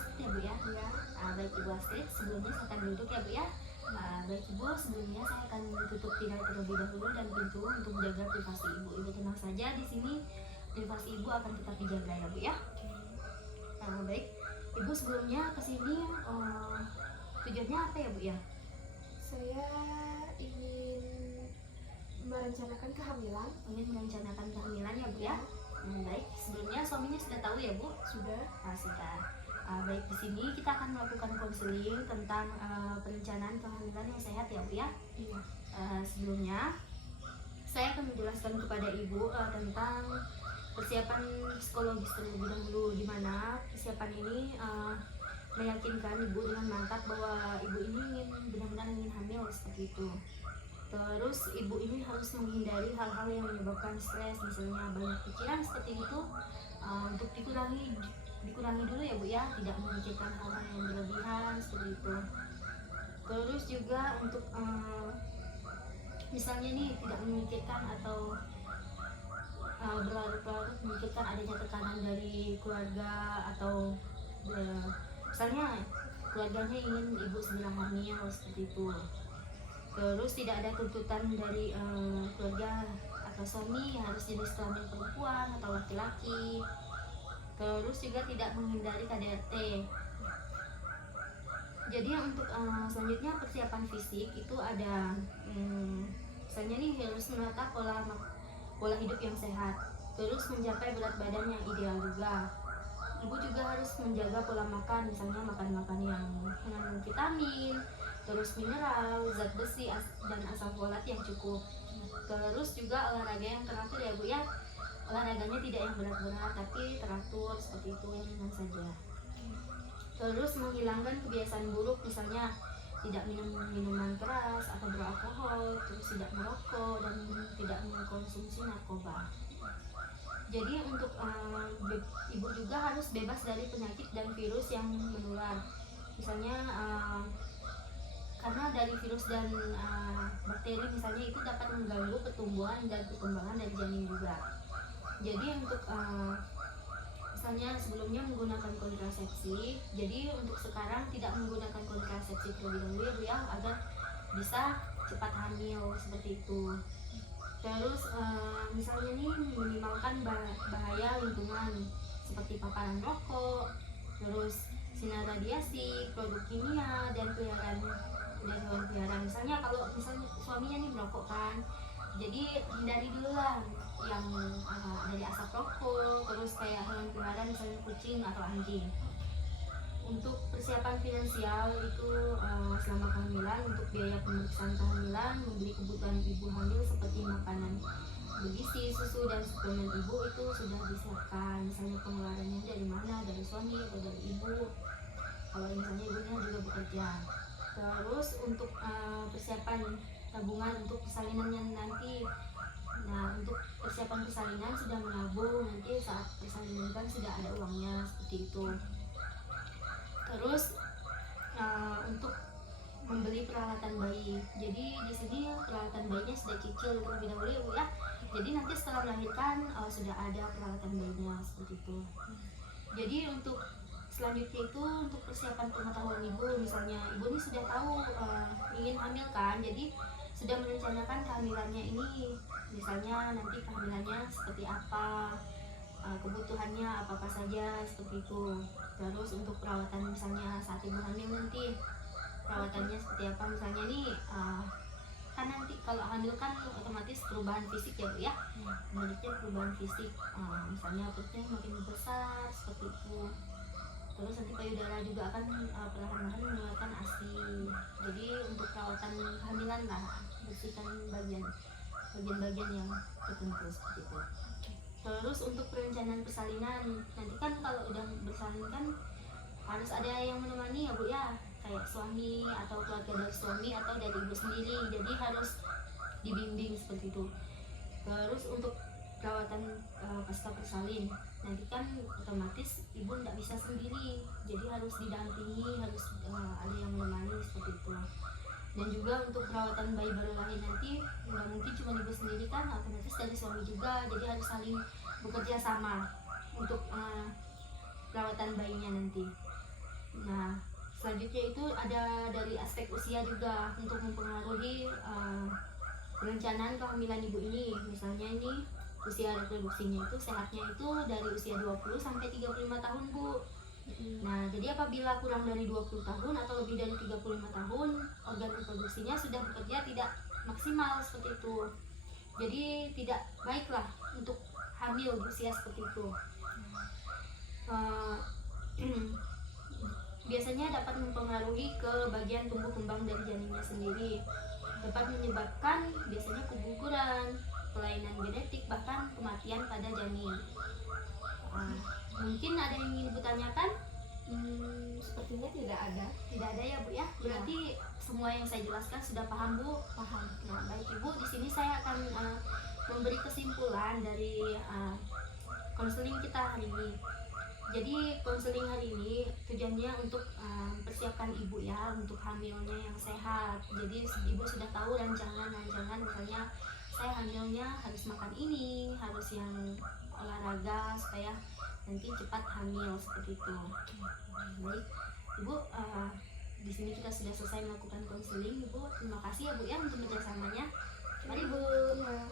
Astrid ya Bu ya? Ya. Baik Ibu Astrid, sebelumnya saya akan duduk ya Bu ya. Baik Ibu, sebelumnya saya akan tutup tirai terlebih dahulu dan pintu untuk menjaga privasi Ibu. Ibu tenang saja, di sini privasi Ibu akan tetap dijaga ya Bu ya. Baik, Ibu sebelumnya ke sini tujuannya apa ya Bu ya? Saya ingin merencanakan kehamilan. Ingin merencanakan kehamilan ya Bu ya. Baik, sebelumnya suaminya sudah tahu ya Bu? Sudah. Sudah. Baik, di sini kita akan melakukan konseling tentang perencanaan kehamilan yang sehat ya Bu ya. Iya. Sebelumnya saya akan menjelaskan kepada Ibu tentang persiapan psikologis terlebih dahulu, di mana persiapan ini meyakinkan Ibu dengan mantap bahwa Ibu ini benar-benar ingin hamil seperti itu. Terus Ibu ini harus menghindari hal-hal yang menyebabkan stres, misalnya banyak pikiran seperti itu, untuk dikurangi dulu ya Bu ya, tidak memikirkan hal-hal yang berlebihan seperti itu. Terus juga untuk misalnya nih tidak memikirkan atau berlarut-larut memikirkan adanya tekanan dari keluarga atau misalnya keluarganya ingin Ibu segera hamil seperti itu. Terus tidak ada tuntutan dari keluarga atau suami harus jenis kelamin perempuan atau laki-laki. Terus juga tidak menghindari KDRT. Jadi untuk selanjutnya persiapan fisik itu ada misalnya nih harus menata pola hidup yang sehat. Terus mencapai berat badan yang ideal juga. Ibu juga harus menjaga pola makan, misalnya makan yang mengandung vitamin, terus mineral, zat besi dan asam folat yang cukup. Terus juga olahraga yang teratur ya Bu ya. Olahraganya tidak yang berat-berat tapi teratur seperti itu, yang ringan saja. Terus menghilangkan kebiasaan buruk, misalnya tidak minum minuman keras atau beralkohol, terus tidak merokok dan tidak mengkonsumsi narkoba. Jadi untuk Ibu juga harus bebas dari penyakit dan virus yang menular. Misalnya karena dari virus dan bakteri misalnya itu dapat mengganggu pertumbuhan dan perkembangan dari janin juga. Jadi untuk misalnya sebelumnya menggunakan kontrasepsi, jadi untuk sekarang tidak menggunakan kontrasepsi terlebih dahulu ya Bu ya, agar bisa cepat hamil seperti itu. Terus misalnya nih minimalkan bahaya lingkungan seperti paparan rokok, terus sinar radiasi, produk kimia dan hewan peliharaan. Misalnya kalau misalnya suaminya nih merokok kan, jadi hindari dulu lah yang dari asap rokok, terus kayak hewan peliharaan misalnya kucing atau anjing. Untuk persiapan finansial itu selama kehamilan, untuk biaya pemeriksaan kehamilan, membeli kebutuhan ibu hamil seperti makanan bergizi, susu dan suplemen ibu itu sudah disiapkan. Misalnya pengeluarannya dari mana, dari suami atau dari ibu, kalau misalnya ibunya juga bekerja. Terus untuk persiapan tabungan untuk persalinannya nanti. Nah, untuk persiapan persalinan sudah menabung, nanti saat persalinan kan sudah ada uangnya seperti itu. Terus untuk membeli peralatan bayi, jadi di sini peralatan bayinya sudah cicil terlebih dahulu ya Bu ya. Jadi nanti setelah melahirkan sudah ada peralatan bayinya seperti itu. Jadi untuk selanjutnya itu untuk persiapan pengetahuan ibu, misalnya ibu ini sudah tahu ingin hamil kan, jadi sudah merencanakan kehamilannya ini, misalnya nanti kehamilannya seperti apa, kebutuhannya apa saja seperti itu. Terus untuk perawatan misalnya saat ibu hamil nanti perawatannya seperti apa, misalnya nih kan nanti kalau hamil kan otomatis perubahan fisik ya Bu ya, bentuknya perubahan fisik, misalnya perutnya makin besar seperti itu. Terus nanti payudara juga akan perlahan-lahan mengeluarkan ASI. Jadi untuk perawatan kehamilan lah, bersihkan bagian-bagian yang tertentu seperti itu. Terus untuk perencanaan persalinan, nanti kan kalau udah bersalin kan harus ada yang menemani ya Bu ya, kayak suami atau keluarga dari suami atau dari ibu sendiri, jadi harus dibimbing seperti itu. Terus untuk perawatan pasca persalin, nanti kan otomatis ibu tidak bisa sendiri, jadi harus didampingi, harus ada yang menemani seperti itu. Dan juga untuk perawatan bayi baru lahir nanti nggak mungkin cuma ibu sendiri kan, otomatis dari suami juga, jadi harus saling bekerja sama untuk perawatan bayinya nanti. Nah, selanjutnya itu ada dari aspek usia juga untuk mempengaruhi perencanaan kehamilan ibu ini. Misalnya ini usia reproduksinya itu sehatnya itu dari usia 20 sampai 35 tahun, Bu. Nah, jadi apabila kurang dari 20 tahun atau lebih dari 35 tahun, organ reproduksinya sudah bekerja tidak maksimal seperti itu. Jadi tidak baiklah untuk hamil di usia seperti itu. Eh, biasanya dapat mempengaruhi ke bagian tumbuh kembang dari janinnya sendiri, dapat menyebabkan biasanya keguguran, kelainan genetik, bahkan kematian pada janin. Mungkin ada yang ingin Ibu tanyakan? Sepertinya tidak ada. Tidak ada ya, Bu ya. Berarti semua yang saya jelaskan sudah paham, Bu? Paham. Nah, baik Ibu, di sini saya akan memberi kesimpulan dari konseling kita hari ini. Jadi konseling hari ini tujuannya untuk mempersiapkan ibu ya untuk hamilnya yang sehat. Jadi ibu sudah tahu rancangan misalnya saya hamilnya harus makan ini, harus yang olahraga supaya nanti cepat hamil seperti itu. Baik, Ibu, di sini kita sudah selesai melakukan konseling. Ibu, terima kasih ya Bu ya untuk kerjasamanya. Mari Bu. Ya.